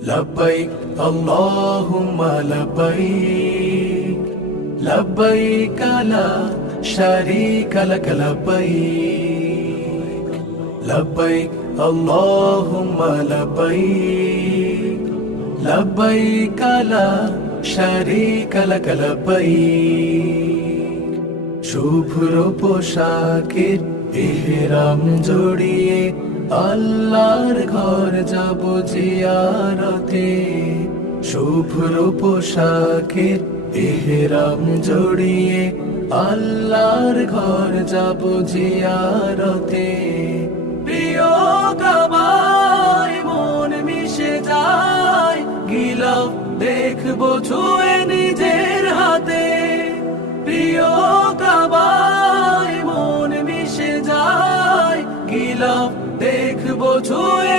لبيك اللهم لبيك لبيك لا شريك لك لبيك لبيك اللهم لبيك لبيك لا شريك لك لبيك শুভ্র পোশাকের ইহরাম জড়িয়ে আল্লাহর ঘর যাব জিয়ারতে শুভ্র পোশাকের ইহরাম জড়িয়ে আল্লাহর ঘর যাব জিয়ারতে প্রিয় কাবায় মন মিশে যায় গিলাফ দেখবো ছুঁয়ে নিজের হাতে প্রিয় কাবায় মন মিশে যায় গিলাফ দেখবো ছুঁয়ে